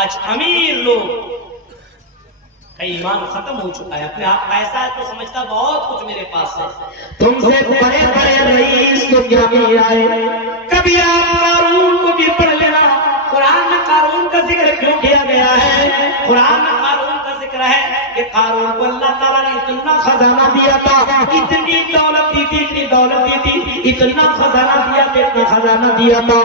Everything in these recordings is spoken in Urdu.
آج امیر لوگ کا ایمان ختم ہو چکا ہے، اپنے آپ پیسہ ہے تو سمجھتا بہت کچھ میرے پاس ہے۔ تم سے بڑے بڑے رئیس کو کیا بھی آئے، کبھی آپ قارون کو بھی پڑھ لینا۔ قرآن میں قارون کا ذکر کیوں کیا گیا ہے؟ قرآن میں قارون کا ذکر ہے کہ قارون کو اللہ تعالیٰ نے اتنا خزانہ دیا تھا، اتنی دولت دی تھی، اتنی دولت دی تھی، اتنا خزانہ دیا تھا، اتنا خزانہ دیا تھا،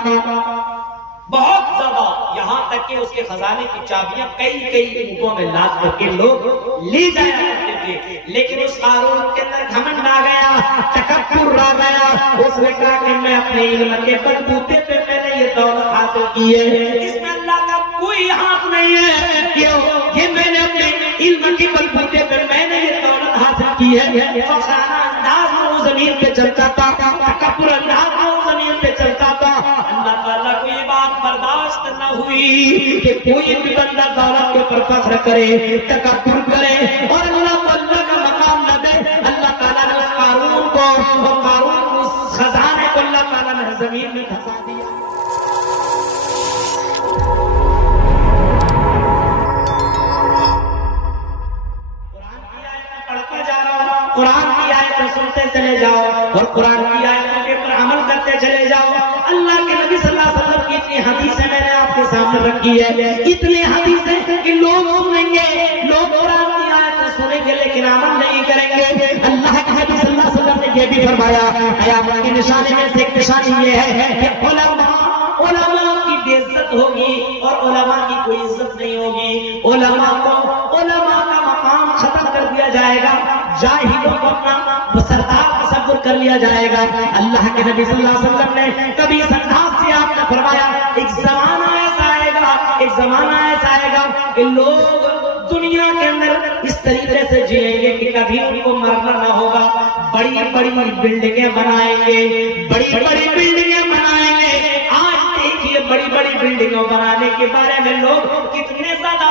بہت زیادہ، یہاں تک کہ اس کے خزانے کی چابیاں کئی اونٹوں میں لاد کر کے لوگ لے جایا کرتے تھے۔ لیکن اس قارون کے اندر گھمنڈ آ گیا، تکبر آ گیا، اس نے کہا کہ میں اپنے علم کے بلبوتے پہ میں نے یہ دولت حاصل کی ہے، اس میں اللہ کا کوئی ہاتھ نہیں ہے، کیوں یہ میں نے اپنے علم کے بلبوتے پہ میں نے یہ دولت حاصل کی ہے۔ فخرانہ انداز میں وہ زمین پہ چلتا تھا، تکبر انداز میں وہ زمین پہ چلتا تھا۔ اللہ تعالیٰ کو یہ بات برداشت نہ ہوئی کہ کوئی بھی بندہ دولت کے اوپر فخر کرے، تکبر کرے اور اللہ کو اللہ کا مقام نہ دے۔ اللہ تعالیٰ نے اس قارون کو اور قارون اس خزانے کو اللہ تعالیٰ نے زمین میں دھسا دیا۔ قرآن کی آیتیں پڑھتا جا رہا ہوں، قرآن کی آیتیں سنتے چلے جاؤ اور قرآن کی آیتوں کے اوپر عمل کرتے چلے جاؤ۔ اللہ کے نبی صلی اللہ علیہ وسلم کی اتنی حدیثیں میں نے آپ کے سامنے رکھی ہے، اتنی حدیثیں کہ لوگ سنیں گے، لوگ قرآن کی آیتیں سنیں گے لیکن عمل نہیں کریں گے۔ اللہ کے نبی صلی اللہ علیہ وسلم نے یہ بھی فرمایا، قیامت کی نشانی میں سے ایک نشانی یہ ہے کہ علماء کی بے عزت ہوگی اور علماء کی کوئی عزت نہیں ہوگی۔ علماء کا مقام ختم کر دیا جائے گا، جاہلوں کو اپنا سردار تصور کر لیا جائے گا۔ اللہ کے نبی صلی اللہ علیہ وسلم نے کبھی اس انداز سے آپ نے فرمایا، ایک زمانہ ایسا آئے گا، ایک زمانہ ایسا آئے گا کہ لوگ دنیا کے اندر اس طریقے سے جئیں گے کہ کبھی ان کو مرنا نہ ہوگا۔ بڑی بڑی بلڈنگیں بنائیں گے، بڑی بڑی بلڈنگیں بنائیں گے۔ آج دیکھیے بڑی بڑی بلڈنگوں بنانے کے بارے میں لوگ کتنے زیادہ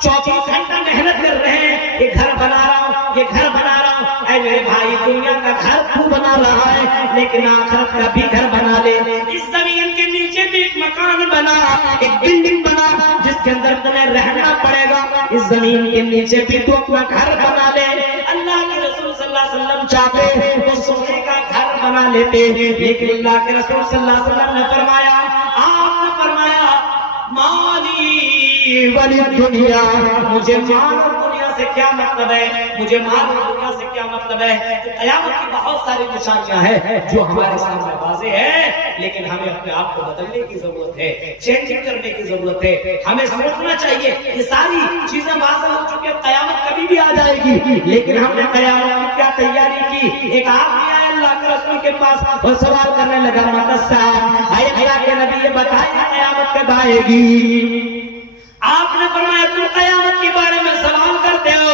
24 گھنٹہ محنت کر رہے ہیں، یہ گھر بنا رہا ہوں، یہ گھر بنا رہا ہوں۔ اے میرے بھائی، دنیا کا گھر تو بنا رہا ہے لیکن آخرت کا بھی گھر بنا لے۔ اس زمین کے نیچے بھی ایک مکان بنا، ایک بلڈنگ بنا جس کے اندر تمہیں رہنا پڑے گا۔ اس زمین کے نیچے بھی تو اپنا گھر بنا لے۔ اللہ کے رسول صلی اللہ علیہ وسلم چاہتے تو سونے کا گھر بنا لیتے، لیکن اللہ کے رسول صلی اللہ علیہ وسلم نے فرمایا، آپ نے فرمایا، مالی ولی دنیا، مجھے مال اور دنیا سے کیا مطلب ہے، مجھے مال اور دنیا سے کیا مطلب ہے۔ تو قیامت کی بہت ساری نشانیاں ہیں جو ہمارے سامنے واضح ہے، لیکن ہمیں اپنے آپ کو بدلنے کی ضرورت ہے، چینجنگ کرنے کی ضرورت ہے۔ ہمیں سمجھنا چاہیے یہ ساری چیزیں واضح ہو چکی ہیں، قیامت کبھی بھی آ جائے گی، لیکن ہم نے قیامت کی کیا تیاری کی۔ ایک آدمی آیا اللہ کے رسول کے پاس اور سوال کرنے لگا، متسا اے اللہ کے نبی، یہ بتائیے قیامت کب آئے گی؟ آپ نے فرمایا، تم قیامت کے بارے میں سوال کرتے ہو،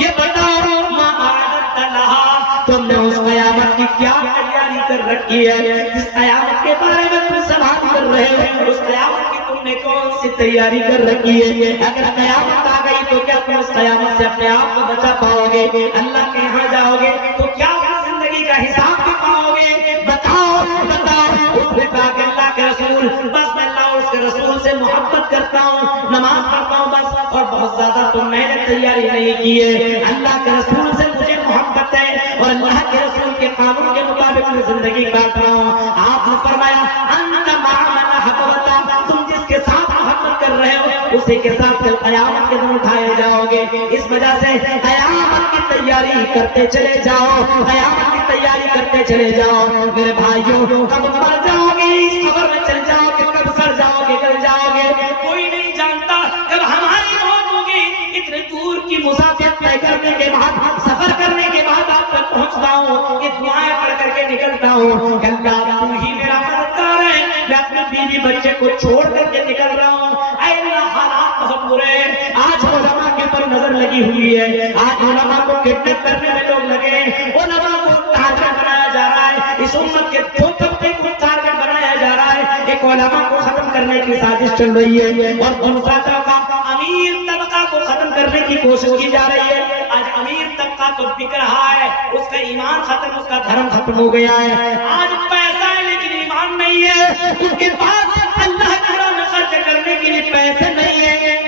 یہ بتاؤ ما اعددت لہا، تم نے اس قیامت کی کیا تیاری کر رکھی ہے؟ جس قیامت کے بارے میں تم سوال کر رہے ہو، اس قیامت کی تم نے کون سی تیاری کر رکھی ہے؟ اگر قیامت آ گئی تو کیا تم اس قیامت سے اپنے آپ کو بچا پاؤ گے؟ اللہ کے یہاں جاؤ گے تو کیا زندگی کا حساب بھی پاؤ گے؟ بتاؤ بتاؤ۔ اس نے کہا کہ اللہ کے رسول، بس میں اللہ اور اس کے رسول سے محبت کرتا ہوں، نماز پڑھتا ہوں بس، اور بہت زیادہ تو میں نے تیاری نہیں کی ہے۔ اللہ کے رسول سے مجھے محبت ہے اور اللہ کے رسول کے قانون کے مطابق میں زندگی کاٹ رہا ہوں۔ آپ نے فرمایا، انت مع من احببت، تم جس کے ساتھ محبت کر رہے ہو اسی کے ساتھ کل قیامت کے دن اٹھائے جاؤ گے۔ اس وجہ سے قیامت کی تیاری کرتے چلے جاؤ، قیامت کی تیاری کرتے چلے جاؤ۔ میرے بھائیوں، کب مر جاؤ گے اس خبر میں چل جاؤ گے، کب سڑ جاؤ گے، گل جاؤ گے، کوئی نہیں جانتا۔ کب ہماری موت ہوگی، اتنے دور کی مسافت طے کرنے کے بعد، سفر کرنے کے بعد آپ تک پہنچتا ہوں، یہ دعائیں پڑھ کر کے نکلتا ہوں کہ اللہ تو ہی میرا مددگار ہے، میں اپنے بیوی بچے کو چھوڑ کر کے نکل رہا ہوں۔ اے اللہ، حالات بہت برے ہیں، آج علماء کے پر نظر لگی ہوئی ہے، آج علماء کو کڈنیپ کرنے میں لوگ لگے ہیں، علماء کو ٹارگٹ بنایا جا رہا ہے، اس امت کے دو طبقے کو ٹارگٹ بنایا جا رہا ہے، ایک علماء کو ختم کرنے کی سازش چل رہی ہے اور دوسرا طبقہ امیر طبقہ کو ختم کرنے کی کوشش کی جا رہی ہے۔ آج امیر طبقہ تو بک رہا ہے، اس کا ایمان ختم، اس کا دھرم ختم ہو گیا ہے۔ آج پیسہ ہے لیکن ایمان نہیں ہے، اس کے پاس اللہ کی راہ میں خرچ کرنے کے لیے پیسے نہیں ہے،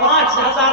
5,000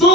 2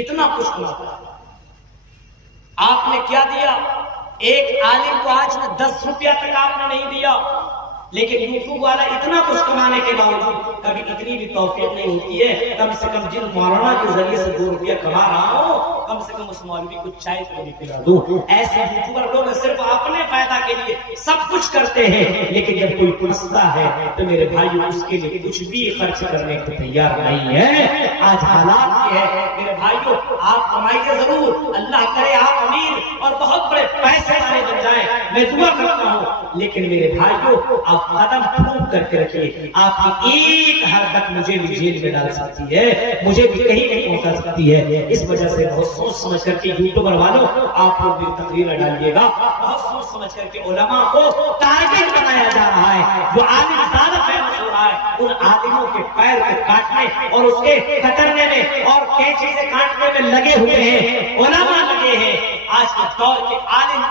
اتنا کچھ کماتا ہے. آپ نے کیا دیا؟ ایک عالم کو آج نے 10 روپیہ تک آپ نے نہیں دیا، لیکن یوٹیوب والا اتنا کچھ کمانے کے باوجود کبھی اتنی بھی توفیق نہیں ہوتی ہے کم سے کم جن مولانا کے ذریعے سے 2 روپیہ کما رہا ہوں کم سے کم اس مولوی کو چائے کو بھی پلا دوں. ایسے یوٹیوبر لوگ صرف اپنے فائدہ کے لیے سب کچھ کرتے ہیں، لیکن جب کوئی پوچھتا ہے تو میرے بھائی اس کے لیے کچھ بھی خرچ کرنے کو تیار نہیں ہے. آج حالات یہ ہے میرے بھائیوں، آپ کمائیے ضرور، اللہ کرے آپ امیر اور بہت بڑے پیسے والے بن جائیں، میں دعا کرتا ہوں، لیکن میرے بھائیوں آپ قدم پھوٹ کر کے رکھیے. آپ کی ایک حرکت مجھے بھی جیل میں ڈال سکتی ہے، مجھے بھی کہیں نہیں پہنچا سکتی ہے. اس وجہ سے بہت سوچ سمجھ کر کے یوٹیوبر والوں آپ لوگ بھی تقریر ڈالیے گا. بہت سوچ سمجھ کر کے علماء کو ٹارگٹ بنایا جا رہا ہے. جو عالم زیادہ فیمس ہو رہا ہے ان عالموں کے پیر کو کاٹنے اور اس کے کترنے میں اور کینچی سے کاٹنے میں لگے ہوئے ہیں، علماء لگے ہیں. آج کے دور کے عالم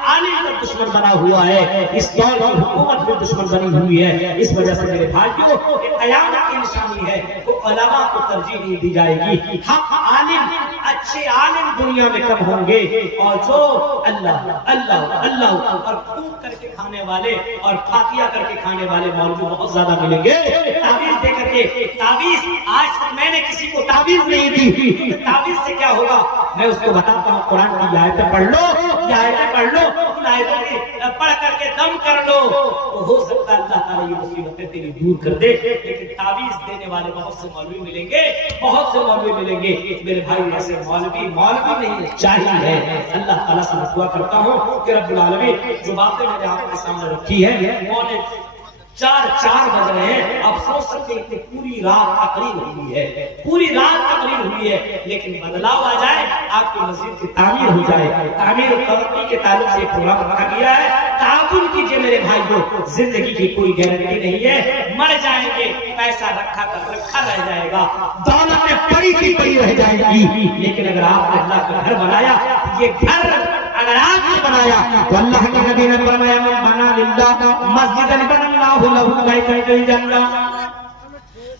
کا دشمن بنا ہوا ہے، اس دور کی حکومت بھی دشمن بنی ہوئی ہے. اس وجہ سے میرے بھائیوں قیامت کی نشانی ہے تو علماء کو ترجیح نہیں دی جائے گی. حق عالم، اچھے عالم دنیا میں کم ہوں گے، اور جو اللہ اللہ اللہ اور پھوٹ کر کے کھانے والے اور فاتحہ کر کے کھانے والے مولوی بہت زیادہ ملیں گے. تعویذ دے کر کے، تعویذ آج تک میں نے کسی کو تعویذ نہیں دی. تعویذ سے کیا ہوگا میں اس کو بتاتا ہوں، قرآن کی آیتیں پڑھ لو، یہ آیتیں پڑھ لو، ان آیتوں کی پڑھ کر کے دم کر لو تو ہو سکتا ہے اللہ تعالیٰ یہ مصیبتیں تیری دور کر دے. لیکن تعویذ دینے والے بہت سے مولوی ملیں گے، بہت سے مولوی ملیں گے. میرے بھائی ایسے مولوی نہیں چاہیے. اللہ تعالیٰ سے دعا کرتا ہوں کہ رب العالمین جو باتیں میں نے آپ کے سامنے رکھی ہے، پونے 4 بج رہے ہیں، آپ سوچ سکتے ہیں کہ پوری رات تقریر ہوئی ہے، پوری رات تقریر ہوئی ہے، لیکن بدلاؤ آ جائے، آپ کی مسجد کی تعمیر ہو جائے. تعمیر و ترقی کے تعلق سے پروگرام رکھا گیا ہے. تعاون کیجیے میرے بھائیوں، زندگی کی کوئی گارنٹی نہیں ہے. مر جائیں گے، پیسہ رکھا رہ جائے گا، دولت میں پڑی کی پڑی رہ جائے گی. لیکن اگر آپ نے اللہ کا گھر بنایا، یہ گھر اگر آپ نے بنایا تو اللہ کے نبی نے فرمایا من بنا للہ مسجدا بنى الله له بيتا في الجنہ.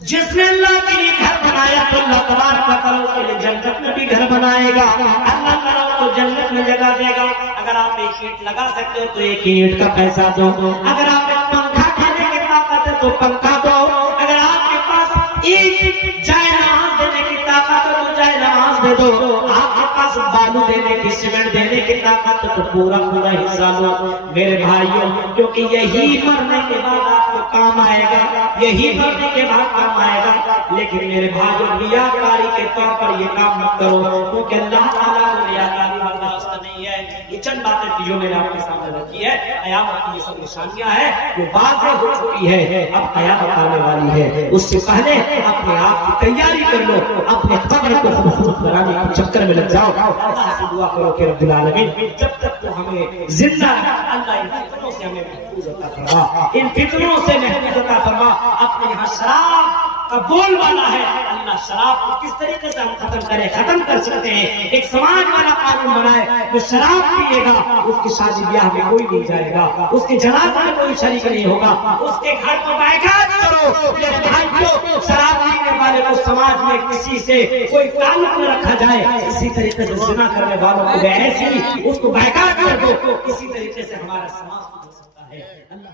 جس نے اللہ کے لیے گھر بنایا تو اللہ تبارک و تعالیٰ اس کے لیے جنت میں بھی گھر بنائے گا. اللہ تعالیٰ اس کو جنت میں جگہ دے گا. اگر آپ ایک اینٹ لگا سکتے ہو تو ایک اینٹ کا پیسہ دو. اگر آپ ایک پنکھا دینے کی طاقت ہے تو پنکھا دو. اگر آپ کے پاس ایک جائے نماز دینے کی طاقت ہے تو جائے نماز دے دو. آپ کے پاس بالو دینے کی، سیمنٹ دینے کی طاقت ہے تو پورا حصہ دو. میرے بھائیوں، کیونکہ یہی مرنے کے بعد آپ کو کام آئے گا، یہی مرنے کے بعد کام آئے گا. لیکن میرے بھائیوں، ریاکاری کے طور پر یہ کام مت کرو، کیونکہ اللہ تعالیٰ کو ریاکاری برداشت نہیں ہے. یہ چند باتیں تھی جو میں نے آپ کے سامنے رکھی ہے. قیامت کی یہ سب نشانیاں ہیں جو واضح ہو چکی ہے. اب قیامت آنے والی ہے، اس سے پہلے اپنے آپ کی تیاری کر لو. اپنے قبر کو خوبصورت بنانے کے چکر میں لگ جاؤ. اللہ سے دعا کرو کہ رب العالمین جب تک تو ہمیں زندہ رکھ، اللہ ان فتنوں سے ہمیں محفوظ عطا فرما، ان فتنوں سے محفوظ عطا فرما. اپنے یہاں شراب کا بول والا ہے، اللہ شراب کو کس طریقے سے ہم ختم کر سکتے ہیں. ایک سماج والا قانون بنائے، جو شراب پیے گا اس کی شادی بیاہ میں کوئی نہیں جائے گا، اس کے جنازہ میں کوئی شریک نہیں ہوگا، اس کے گھر کو بائیکاٹ کرو. شراب پینے والے کو سماج میں کسی سے کوئی تعلق نہ رکھا جائے. اسی طریقے سے زنا کرنے والوں کو ایسے ہی اس کو بائیکاٹ کر دو. اسی طریقے سے ہمارا سماج سدھر سکتا ہے. اللہ